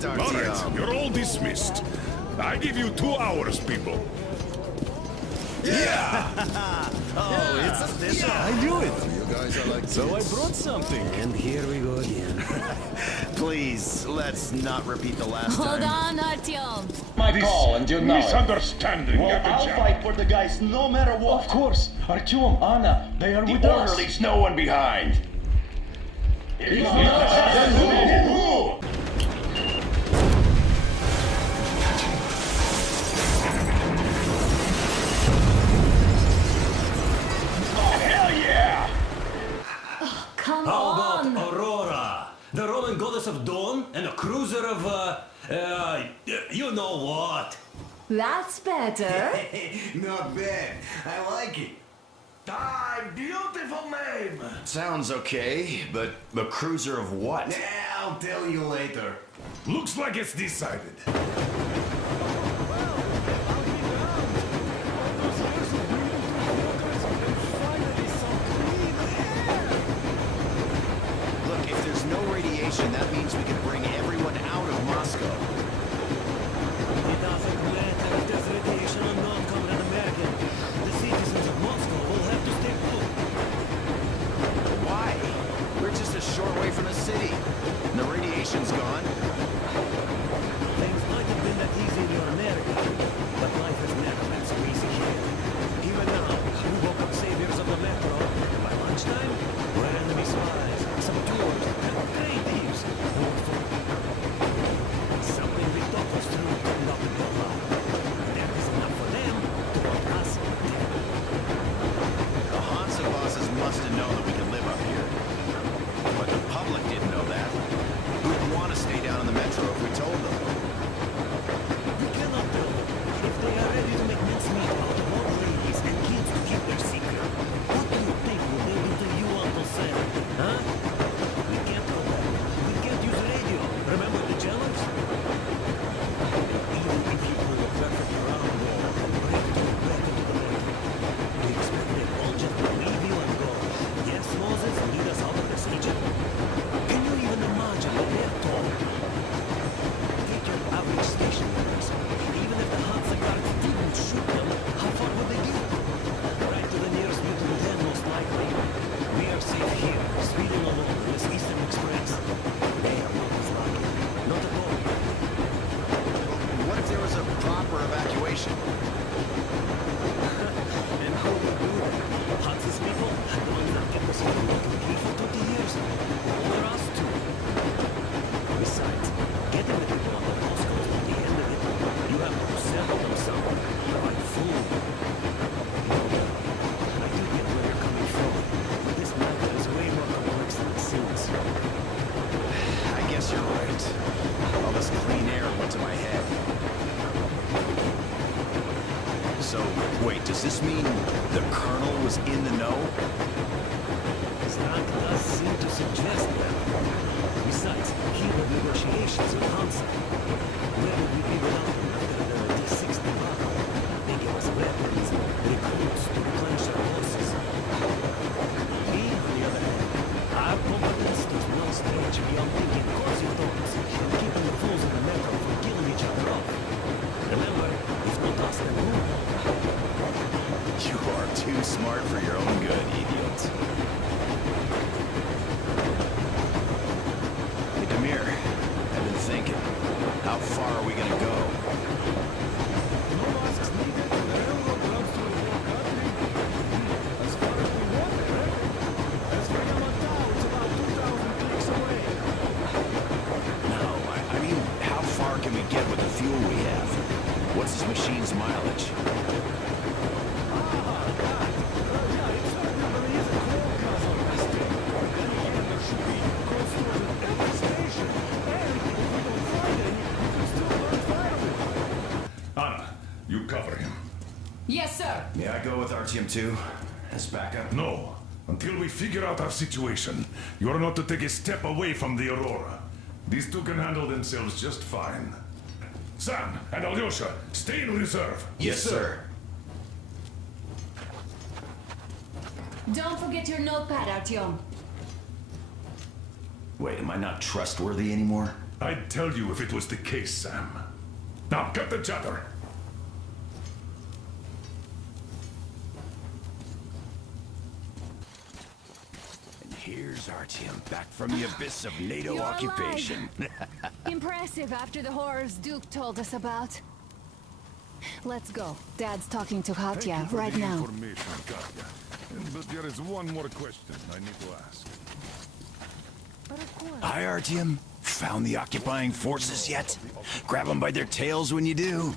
Correct, All right, Artyom. you're all dismissed. I give you 2 hours, people. Oh, it's official. I knew it. You guys are like So I brought something. And here we go again. Please, let's not repeat the last Hold time. on, Artyom. My call, and you know it. Misunderstanding. Well, I'll fight for the guys no matter what. Of course. Artyom, Anna, they are with us. Order leaves no one behind. Hell yeah! Come How on! about Aurora, the Roman goddess of dawn, and a cruiser of, you know what? That's better. Not bad. I like it. Ah, beautiful name. Sounds okay, but the cruiser of what? Nah, I'll tell you later. Looks like it's decided. Look, if there's no radiation, that means we can bring everyone out of Moscow. It doesn't matter if there's radiation or not, Comrade American. The citizens of Moscow will have to stay put. Why? We're just a short way from the city. And the radiation's gone. Things might have been that easy in your America, but life has never been so easy here. Even now, we woke up saviors of the metro, and by lunchtime, we're enemy spies, saboteurs, and train thieves. Something we thought was true turned out to be a lie. That is enough for them to want us dead. The Hansa bosses must have known that we could live up here. But the public didn't know that. Who'd want to stay down in the metro if we told them? We cannot tell them. If they are ready to make mincemeat out of old ladies and kids to keep their secret, what do you think will they do to you, Uncle Sam? Huh? We can't go back. We can't use radio. Remember the jailers? Even if you pull a perfect round wall and break through back into the metro, do you expect them all just to leave you and go, yes, Moses, lead us out of this Egypt? Can you even imagine what they have told? Take your average station workers. Even if the Hansa guards didn't shoot them, how far would they get? Right to the nearest beautiful den, most likely. We are safe here, speeding along in this Eastern Express. They are not as lucky. Not at all. What if there was a proper evacuation? And how do we do that? Hansa's people? The ones that kept us in the local key for 20 years? Or us too? Besides, getting the people on the Moscow is not the end of it. You have to settle them somewhere. Like food. I do get where you're coming from. But this matter is way more complex than it seems. I guess you're right. All this clean air went to my head. So, wait, does this mean the Colonel was in the know? Zrak does seem to suggest that. Besides, he led negotiations with Hansa. Where would we be without him after the D6 debacle? They gave us weapons and recruits to replenish our losses. We, on the other hand, our competence does not stretch beyond thinking cozy thoughts and keeping the fools in the metro from killing each other off. Remember, if not us, then who? You are too smart for your own good, idiot. Hey, Demir, I've been thinking. How far are we gonna go? No masks needed. The railroad runs through the whole country. As far as we want there, eh? As for Yamantau, it's about 2,000 clicks away. No, I mean, how far can we get with the fuel we have? What's this machine's mileage? Yeah, it's certainly is a coal gas on this thing. Then again, there should be coal stores at every station. And if we don't find any, we can still learn fire of it. Anna, you cover him. Yes, sir. May I go with Artyom too? As backup? No. Until we figure out our situation, you are not to take a step away from the Aurora. These two can handle themselves just fine. Sam and Alyosha, stay in reserve. Yes, sir. Don't forget your notepad, Artyom. Wait, am I not trustworthy anymore? I'd tell you if it was the case, Sam. Now, cut the chatter. And here's Artyom, back from the abyss of NATO You're occupation. Impressive after the horrors Duke told us about. Let's go. Dad's talking to Katya right now. Information, Katya. But there is one more question I need to ask. But of course. Hi, Artyom. Found the occupying forces yet? Grab them by their tails when you do.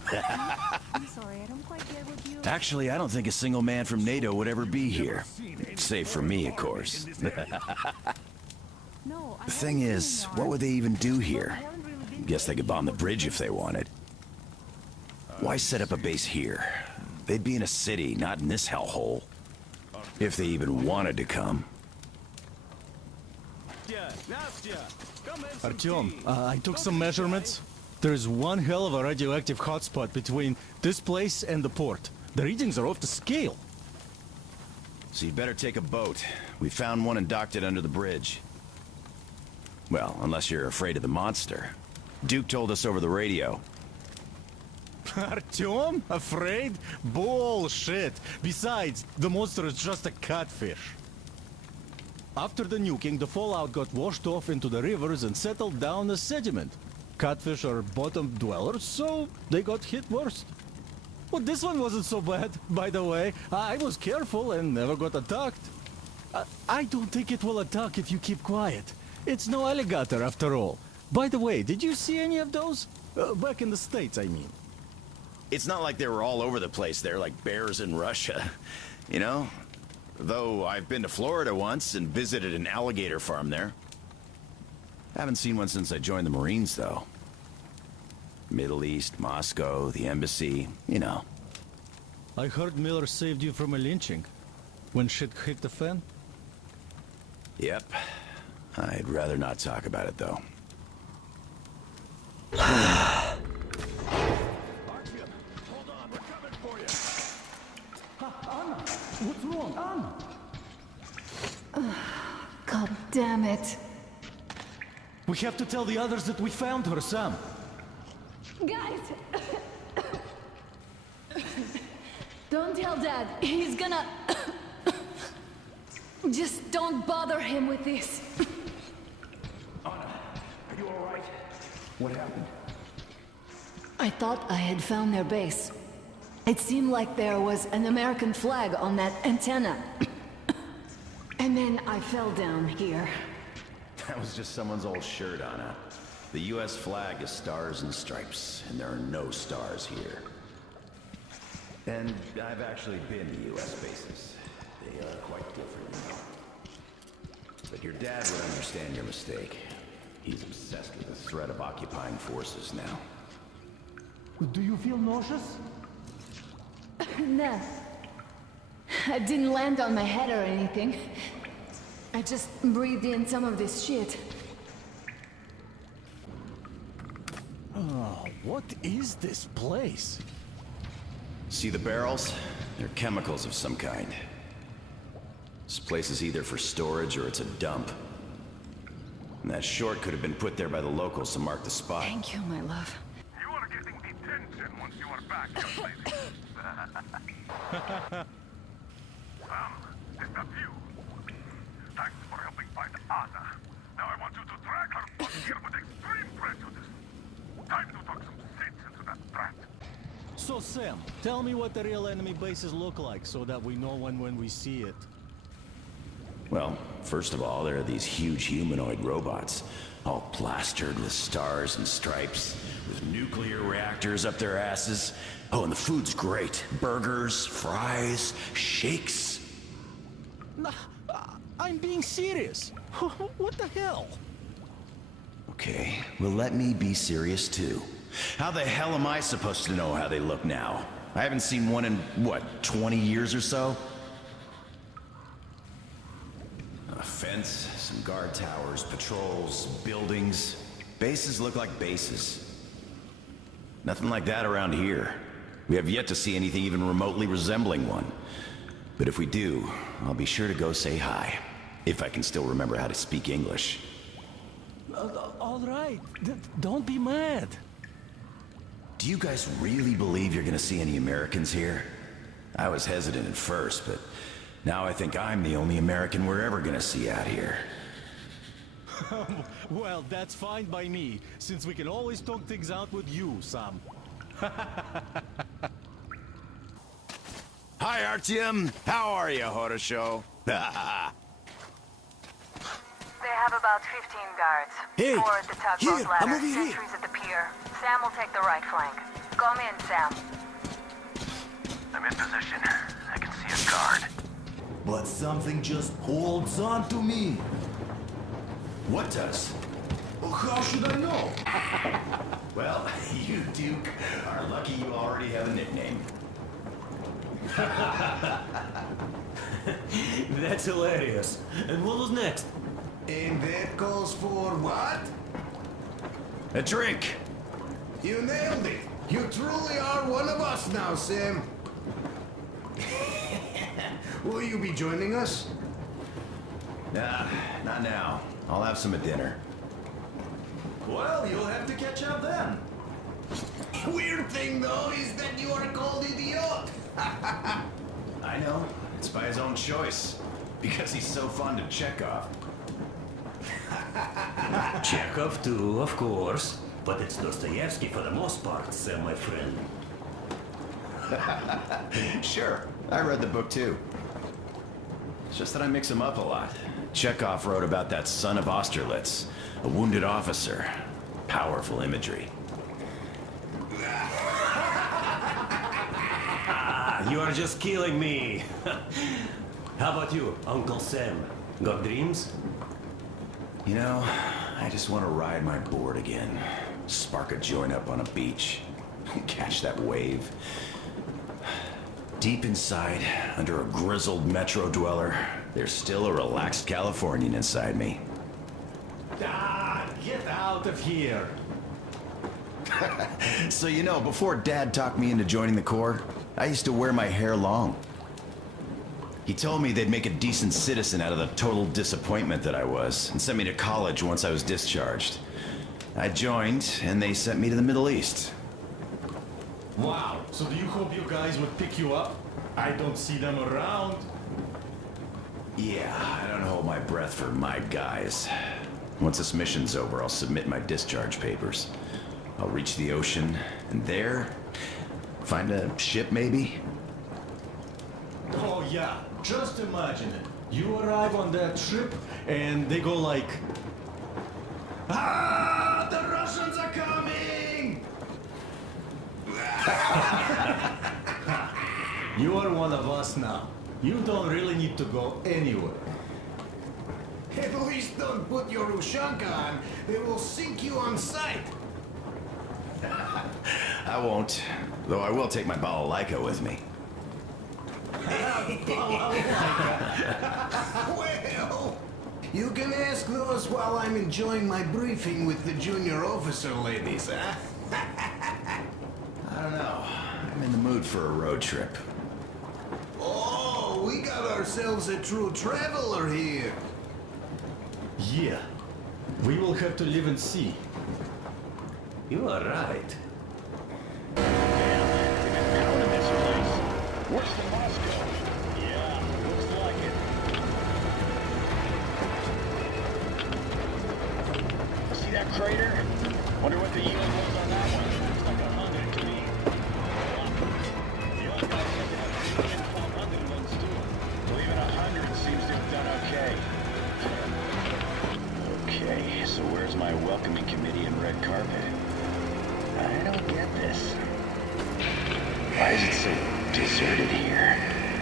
I'm sorry, I don't quite get what you... Actually, I don't think a single man from NATO would ever be here. Save for me, of course. No, The thing is, what would they even do here? Guess they could bomb the bridge if they wanted. Why set up a base here? They'd be in a city, not in this hellhole. If they even wanted to come. Artyom, I took some measurements. There's one hell of a radioactive hotspot between this place and the port. The readings are off the scale. So you better take a boat. We found one and docked it under the bridge. Well, unless you're afraid of the monster. Duke told us over the radio. Artyom? Afraid? Bullshit. Besides, the monster is just a catfish. After the nuking, the fallout got washed off into the rivers and settled down as sediment. Catfish are bottom dwellers, so they got hit worst. But this one wasn't so bad, by the way. I was careful and never got attacked. I don't think it will attack if you keep quiet. It's no alligator after all. By the way, did you see any of those? Back in the States, I mean. It's not like they were all over the place there like bears in Russia. You know? Though I've been to Florida once and visited an alligator farm there. Haven't seen one since I joined the Marines, though. Middle East, Moscow, the embassy, you know. I heard Miller saved you from a lynching. When shit hit the fan? Yep. I'd rather not talk about it, though. What's wrong, Anna? God damn it. We have to tell the others that we found her, Sam. Guys! Don't tell Dad. He's gonna... Just don't bother him with this. Anna, are you alright? What happened? I thought I had found their base. It seemed like there was an American flag on that antenna. And then I fell down here. That was just someone's old shirt, Anna. The U.S. flag is stars and stripes, and there are no stars here. And I've actually been to U.S. bases. They are quite different, you know. But your dad would understand your mistake. He's obsessed with the threat of occupying forces now. Do you feel nauseous? No. I didn't land on my head or anything. I just breathed in some of this shit. Oh, what is this place? See the barrels? They're chemicals of some kind. This place is either for storage or it's a dump. And that short could have been put there by the locals to mark the spot. Thank you, my love. You are getting detention once you are back, young lady. Sam, is that you? Thanks for helping find Anna. Now I want you to drag her back here with extreme prejudice. Time to talk some sense into that brat. So, Sam, tell me what the real enemy bases look like so that we know when we see it. Well, first of all, there are these huge humanoid robots, all plastered with stars and stripes, with nuclear reactors up their asses. Oh, and the food's great. Burgers, fries, shakes. Nah, I'm being serious. What the hell? Okay, well let me be serious too. How the hell am I supposed to know how they look now? I haven't seen one in, what, 20 years or so? A fence, some guard towers, patrols, buildings. Bases look like bases. Nothing like that around here. We have yet to see anything even remotely resembling one. But if we do, I'll be sure to go say hi. If I can still remember how to speak English. All right. Don't be mad. Do you guys really believe you're gonna see any Americans here? I was hesitant at first, but now I think I'm the only American we're ever gonna see out here. Well, that's fine by me, since we can always talk things out with you, Sam. Hi, Artyom. How are you, Horosho? They have about 15 guards. Hey, 4 at the tugboat here, I'm ladder, over here. sentries at the pier. Sam will take the right flank. Come in, Sam. I'm in position. I can see a guard. But something just holds on to me. What does? How should I know? Well, you, Duke, are lucky you already have a nickname. That's hilarious. And what was next? And that calls for what? A drink. You nailed it. You truly are one of us now, Sam. Will you be joining us? Nah, not now. I'll have some at dinner. Well, you'll have to catch up then. Weird thing, though, is that you are called idiot. I know. It's by his own choice. Because he's so fond of Chekhov. Chekhov too, of course. But it's Dostoevsky for the most part, Sam, my friend. Sure, I read the book too. It's just that I mix them up a lot. Chekhov wrote about that son of Austerlitz, a wounded officer. Powerful imagery. You are just killing me. How about you, Uncle Sam? Got dreams? You know, I just want to ride my board again. Spark a joint up on a beach. Catch that wave. Deep inside, under a grizzled metro dweller, there's still a relaxed Californian inside me. Ah, get out of here. So you know, before Dad talked me into joining the Corps, I used to wear my hair long. He told me they'd make a decent citizen out of the total disappointment that I was, and sent me to college once I was discharged. I joined, and they sent me to the Middle East. Wow, so do you hope your guys would pick you up? I don't see them around. Yeah, I don't hold my breath for my guys. Once this mission's over, I'll submit my discharge papers. I'll reach the ocean, and there, find a ship maybe? Oh yeah, just imagine it. You arrive on that ship, and they go like... Ah, the Russians are coming! You are one of us now. You don't really need to go anywhere. At least don't put your Ushanka on. They will sink you on sight. I won't, though I will take my balalaika with me. Well, you can ask those while I'm enjoying my briefing with the junior officer ladies, huh? I don't know. I'm in the mood for a road trip. Oh, we got ourselves a true traveler here. Yeah, we will have to live and see. You are right. Worse than Moscow. Yeah, looks like it. See that crater? Wonder what the yield was on that one. It's like 100 to me. The old guy said they have 1,200 ones too. Well, even 100 seems to have done okay. Okay, so where's my welcoming committee and red carpet? I don't get this. Why is it so deserted here?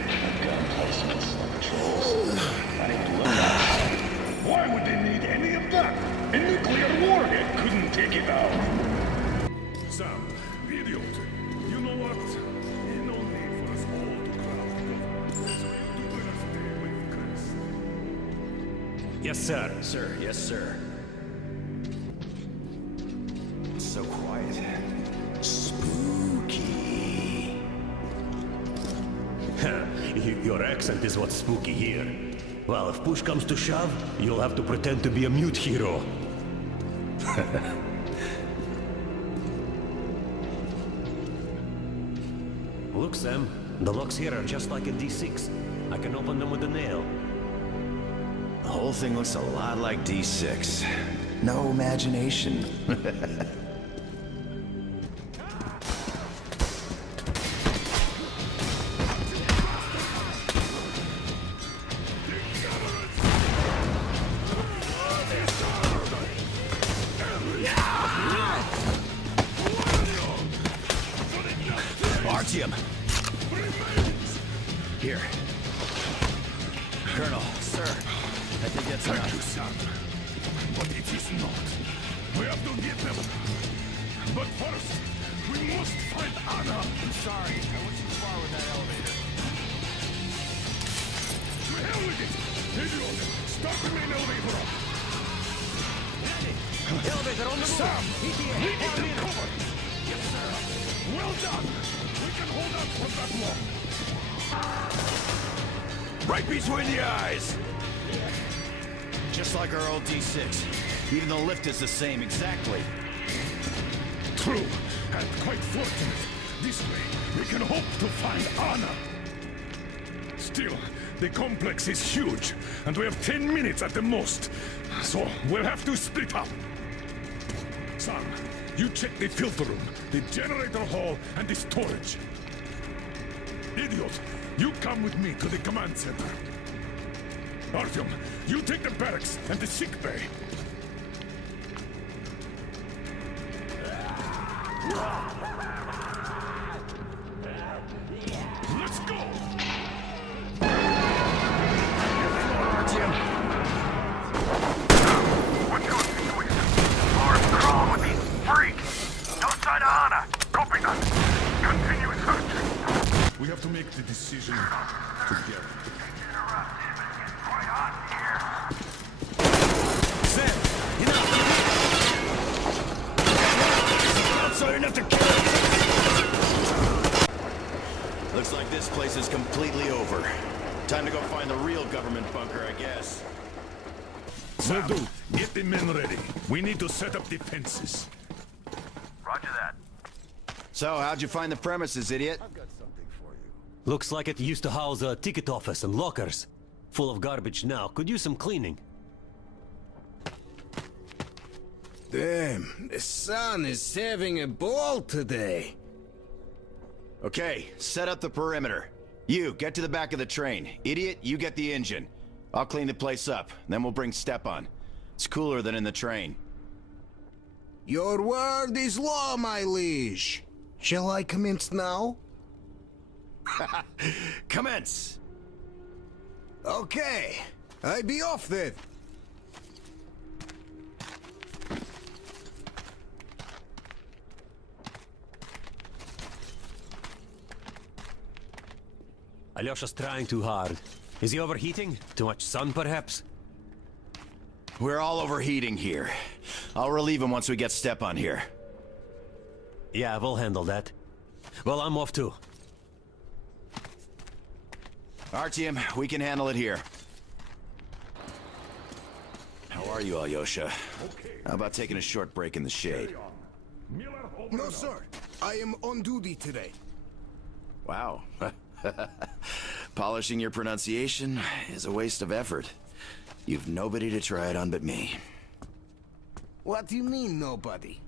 No gun placements, no patrols. Not even lookouts. Why would they need any of that? A nuclear warhead couldn't take it out. Sam, idiot. You know what? No need for us all to craft together. So you two better stay with Chris. Yes, sir. Sir, yes, sir. It's so quiet. Spooky. Your accent is what's spooky here. Well, if push comes to shove, you'll have to pretend to be a mute hero. Look, Sam. The locks here are just like a D6. I can open them with a nail. The whole thing looks a lot like D6. No imagination. Artyom! Here. Colonel, sir, I think that's Thank enough. you, son. But it is not. We have to get them. But first, we must find Anna. I'm sorry, I went too far with that elevator. To hell with it! Idiot! Start the main elevator up! Elevator on the move! Sam! We need them covered! Yes, sir! Well done! We can hold out for that long! Right between the eyes! Just like our old D6. Even the lift is the same, exactly. True, and quite fortunate. This way, we can hope to find Anna. Still, the complex is huge, and we have 10 minutes at the most. So, we'll have to split up. Son, you check the filter room, the generator hall, and the storage. Idiot, you come with me to the command center. Artyom, you take the barracks and the sick bay. Let's go! Artyom! What's your situation? Lord crawl with these freaks! No sign of Anna! Copy that! Continue searching! We have to make the decision together. Sam! Enough! Not so enough to kill us! Looks like this place is completely over. Time to go find the real government bunker, I guess. Will do. Get the men ready. We need to set up defenses. Roger that. So, how'd you find the premises, idiot? Looks like it used to house a ticket office and lockers. Full of garbage now. Could use some cleaning. Damn, the sun is having a ball today. Okay, set up the perimeter. You, get to the back of the train. Idiot, you get the engine. I'll clean the place up, then we'll bring Stepan. It's cooler than in the train. Your word is law, my liege. Shall I commence now? Commence! Okay, I be off then. Alyosha's trying too hard. Is he overheating? Too much sun, perhaps? We're all overheating here. I'll relieve him once we get Stepan here. Yeah, we'll handle that. Well, I'm off too. Artyom, we can handle it here. How are you, Alyosha? How about taking a short break in the shade? No, sir. I am on duty today. Wow. Polishing your pronunciation is a waste of effort. You've nobody to try it on but me. What do you mean, nobody?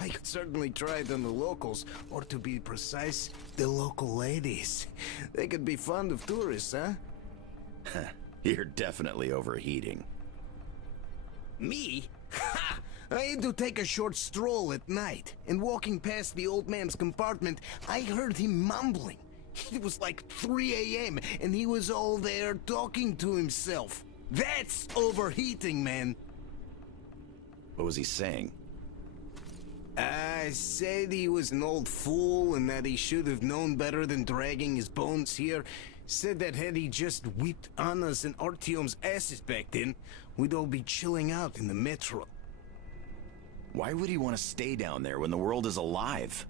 I could certainly try it on the locals, or to be precise, the local ladies. They could be fond of tourists, huh? You're definitely overheating. Me? Ha! I had to take a short stroll at night, and walking past the old man's compartment, I heard him mumbling. It was like 3 a.m., and he was all there talking to himself. That's overheating, man. What was he saying? I said he was an old fool and that he should have known better than dragging his bones here. Said that had he just whipped Anna's and Artyom's asses back then, we'd all be chilling out in the metro. Why would he want to stay down there when the world is alive?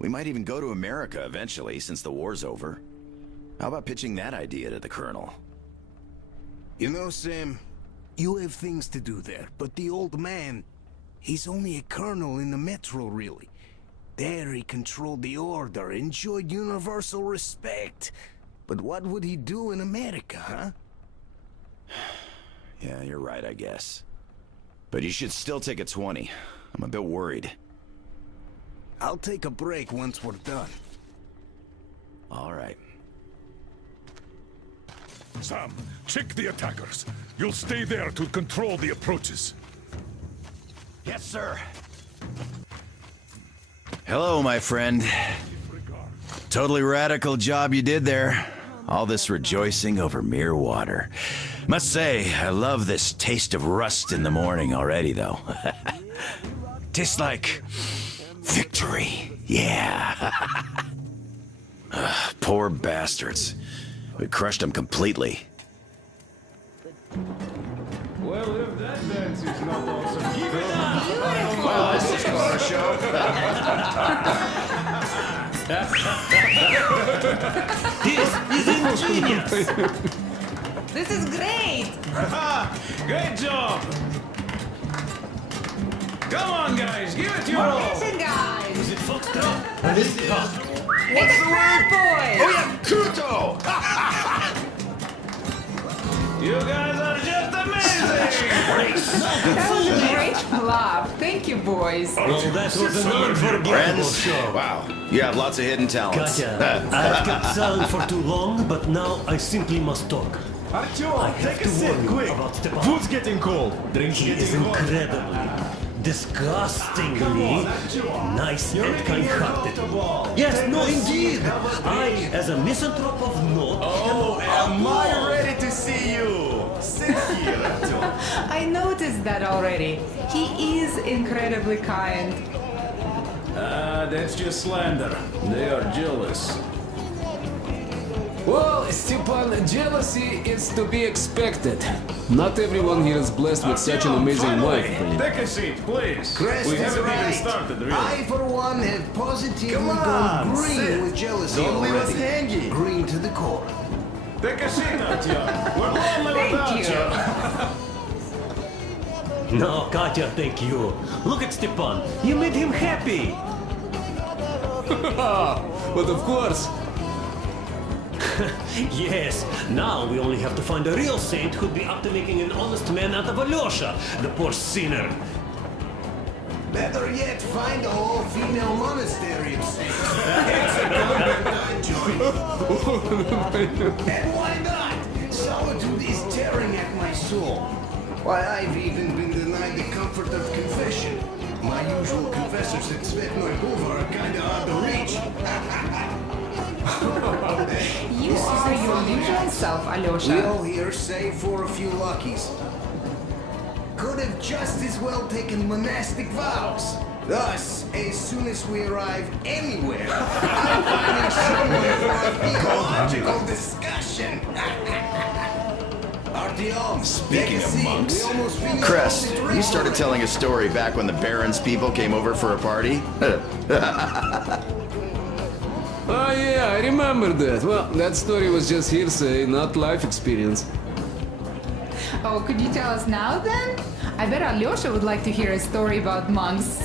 We might even go to America eventually, since the war's over. How about pitching that idea to the Colonel? You know, Sam, you have things to do there, but the old man, He's only a colonel in the Metro, really. There he controlled the order, enjoyed universal respect. But what would he do in America, huh? Yeah, you're right, I guess. But you should still take a 20. I'm a bit worried. I'll take a break once we're done. All right. Sam, check the attackers. You'll stay there to control the approaches. Yes, sir. Hello, my friend. Totally radical job you did there. All this rejoicing over mere water. Must say, I love this taste of rust in the morning already, though. Tastes like victory. Yeah. Poor bastards. We crushed them completely. Well, if that dance is not awesome, keep it up! Well, this is car show. This is ingenious. This is great! Great job! Come on, guys, give it your all! Listen, guys! Is it fucked up? This is What's the word, boys? Oh yeah, Kuto! You guys are just amazing! That was a great laugh. Thank you, boys. Well, that was an unforgettable Friends, show. wow, you have lots of hidden talents. Katya, I've kept silent for too long, but now I simply must talk. I Artyom, have take to a sip, warn you quick! about Stepan. Food's getting cold. Drinks He is getting hot. incredibly, disgustingly nice and kind-hearted. Yes, no, indeed. I, as a misanthrope of note, Am I ready to see you? Sit here, Artyom. I noticed that already. He is incredibly kind. That's just slander. They are jealous. Well, Stepan, jealousy is to be expected. Not everyone here is blessed with such an amazing wife. Take a seat, please. Crest We is haven't even right. started, really. I, for one, have positively Come on, gone green sit. with jealousy Don't leave us already. hanging. Green to the core. Take a seat, Artyom. We're lonely without you. No, Katya, thank you. Look at Stepan. You made him happy. But of course, Yes, now we only have to find a real saint who'd be up to making an honest man out of Alyosha, the poor sinner. Better yet, find a all-female monastery of saints. It's a Valentine joint. And why not? Solitude is tearing at my soul. Why, I've even been denied the comfort of confession. My usual confessors at Svetnoy are kinda hard to reach. You are your usual self, We Alyosha. all here, save for a few luckies. Could have just as well taken monastic vows. Thus, as soon as we arrive anywhere, I'm finding someone for a theological discussion. Artyom, Speaking take a of seat. monks, We almost finished Crest, all the drink you started already. telling a story back when the Baron's people came over for a party? oh yeah, I remember that. Well, that story was just hearsay, not life experience. Oh, could you tell us now then? I bet Alyosha would like to hear a story about monks.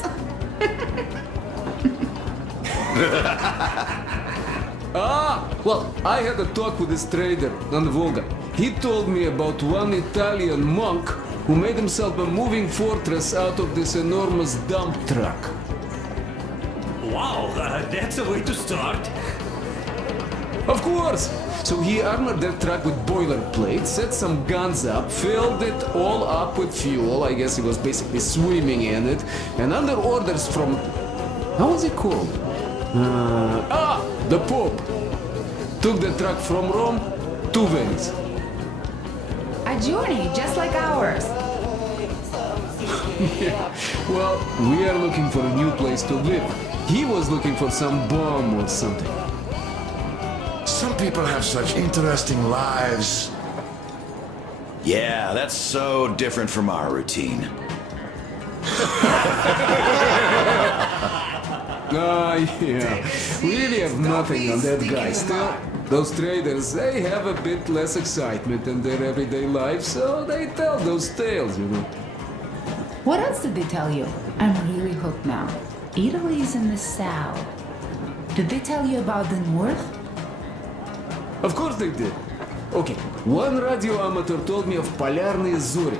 Well, I had a talk with this trader on the Volga. He told me about one Italian monk who made himself a moving fortress out of this enormous dump truck. Wow, that's a way to start. Of course! So he armored that truck with boilerplate, set some guns up, filled it all up with fuel. I guess he was basically swimming in it. And under orders from... How was it called? The Pope. Took the truck from Rome to Venice. A journey just like ours. Well, we are looking for a new place to live. He was looking for some bomb or something. Some people have such interesting lives. Yeah, that's so different from our routine. Yeah. We really have nothing on that guy. Still, those traders, they have a bit less excitement in their everyday life, so they tell those tales, you know. What else did they tell you? I'm really hooked now. Italy is in the south. Did they tell you about the north? Of course they did. Okay, one radio amateur told me of Полярные Зори,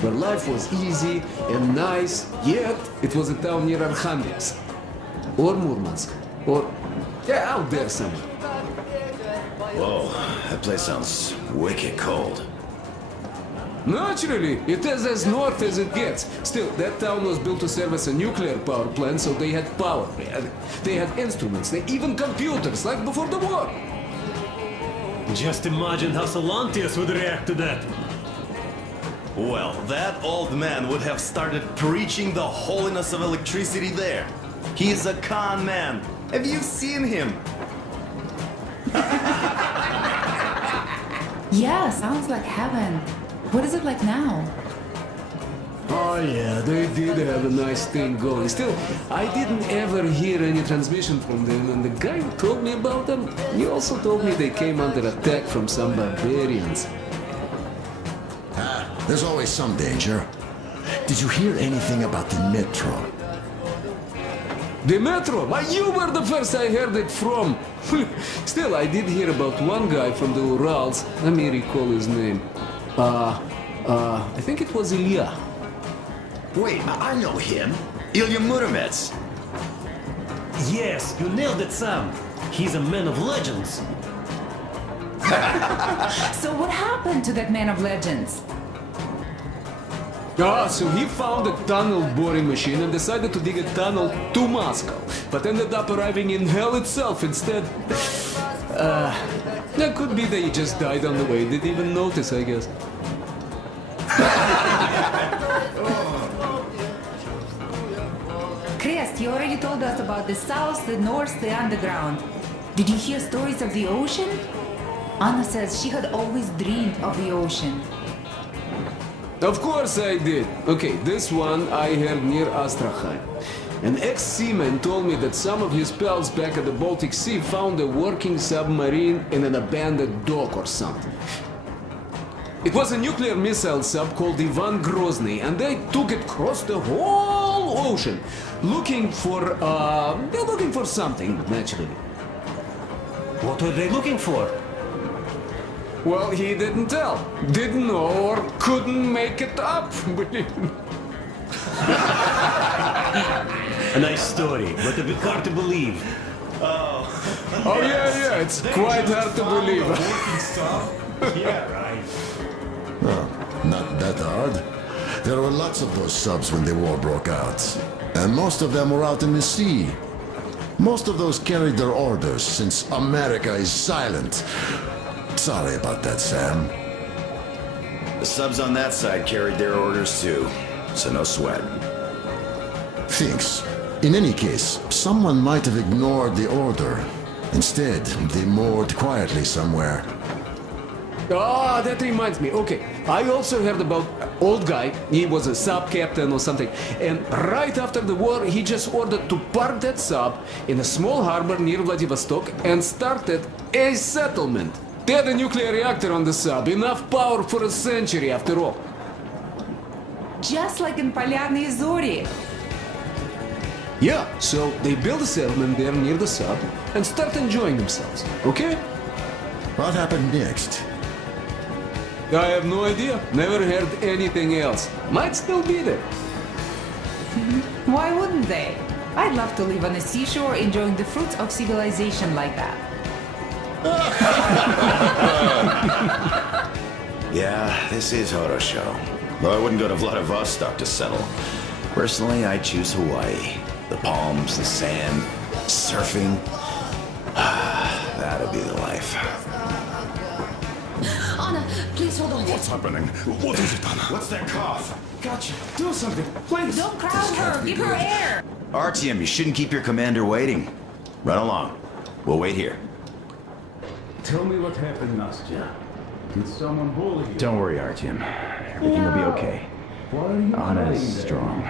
where life was easy and nice, yet it was a town near Arkhangelsk. Or Murmansk. Or, yeah, out there somewhere. Whoa, that place sounds wicked cold. Naturally, it is as north as it gets. Still, that town was built to serve as a nuclear power plant, so they had power. They had instruments, they even computers, like before the war. Just imagine how Solantius would react to that. Well, that old man would have started preaching the holiness of electricity there. He's a con man. Have you seen him? Yeah, sounds like heaven. What is it like now? Oh yeah, they did have a nice thing going. Still, I didn't ever hear any transmission from them, and the guy who told me about them, he also told me they came under attack from some barbarians. There's always some danger. Did you hear anything about the metro? The metro? Why, you were the first I heard it from. Still, I did hear about one guy from the Urals. Let me recall his name. I think it was Ilya. Wait, I know him. Ilya Muromets. Yes, you nailed it, Sam. He's a man of legends. So what happened to that man of legends? So he found a tunnel boring machine and decided to dig a tunnel to Moscow, but ended up arriving in hell itself instead. That could be that he just died on the way, didn't even notice, I guess. Crest, you already told us about the south, the north, the underground. Did you hear stories of the ocean? Anna says she had always dreamed of the ocean. Of course I did. Okay, this one I heard near Astrakhan. An ex-seaman told me that some of his pals back at the Baltic Sea found a working submarine in an abandoned dock or something. It was a nuclear missile sub called Ivan Grozny, and they took it across the whole ocean, looking for something, naturally. What were they looking for? Well, he didn't tell. Didn't know or couldn't make it up. A nice story, but a bit hard to believe. Oh yeah, it's quite hard to believe. Yeah, right. Well, not that hard. There were lots of those subs when the war broke out. And most of them were out in the sea. Most of those carried their orders, since America is silent. Sorry about that, Sam. The subs on that side carried their orders too, so no sweat. Thanks. In any case, someone might have ignored the order. Instead, they moored quietly somewhere. Ah, that reminds me. Okay, I also heard about old guy. He was a sub captain or something. And right after the war, he just ordered to park that sub in a small harbor near Vladivostok and started a settlement. They had a nuclear reactor on the sub, enough power for a century after all. Just like in Полярные Зори. Yeah, so they built a settlement there near the sub and start enjoying themselves, okay? What happened next? I have no idea. Never heard anything else. Might still be there. Why wouldn't they? I'd love to live on a seashore enjoying the fruits of civilization like that. Yeah, this is Horosho. Though I wouldn't go to Vladivostok to settle. Personally, I choose Hawaii. The palms, the sand, surfing. That'd be the life. Anna, please hold on. What's happening? What is it, Anna? What's that cough? Gotcha. Do something, please. Don't crowd her, give her air. Artyom, you shouldn't keep your commander waiting. Run along. We'll wait here. Tell me what happened, Nastya. Did someone bully you? Don't worry, Artyom. Everything will be okay. Anna is strong.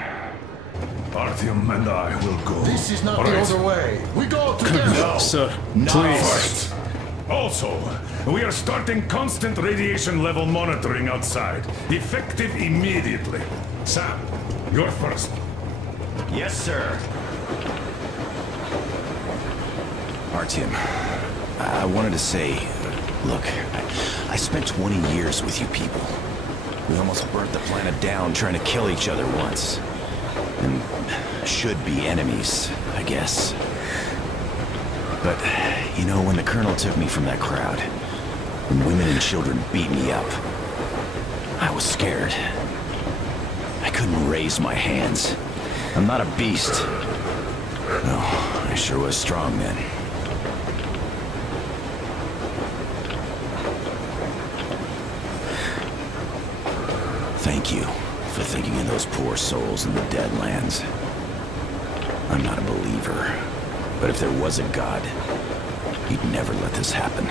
Artyom and I will go. This is not All the right. other way. We go together. No. Sir, First. Also, we are starting constant radiation level monitoring outside. Effective immediately. Sam, you're first. Yes, sir. Artyom, I wanted to say, look, I spent 20 years with you people. We almost burnt the planet down trying to kill each other once. And should be enemies, I guess. But, you know, when the Colonel took me from that crowd, when women and children beat me up, I was scared. I couldn't raise my hands. I'm not a beast. No, I sure was strong then. Thank you for thinking of those poor souls in the Deadlands. I'm not a believer, but if there was a God, he'd never let this happen.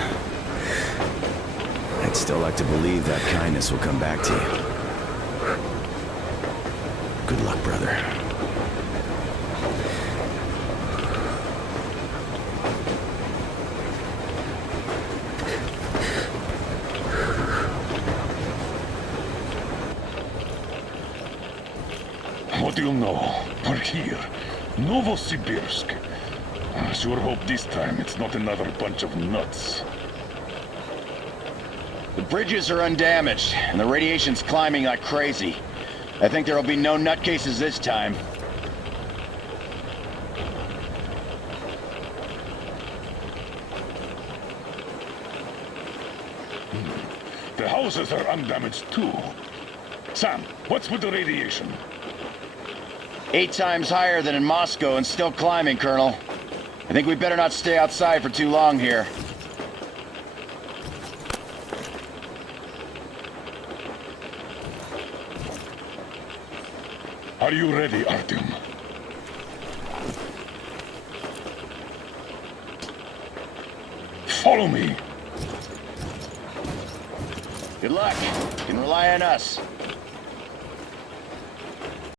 I'd still like to believe that kindness will come back to you. Good luck, brother. What do you know? We're here. Novosibirsk. I sure hope this time it's not another bunch of nuts. The bridges are undamaged, and the radiation's climbing like crazy. I think there'll be no nutcases this time. The houses are undamaged too. Sam, what's with the radiation? 8 times higher than in Moscow and still climbing, Colonel. I think we better not stay outside for too long here. Are you ready, Artyom? Follow me. Good luck. You can rely on us.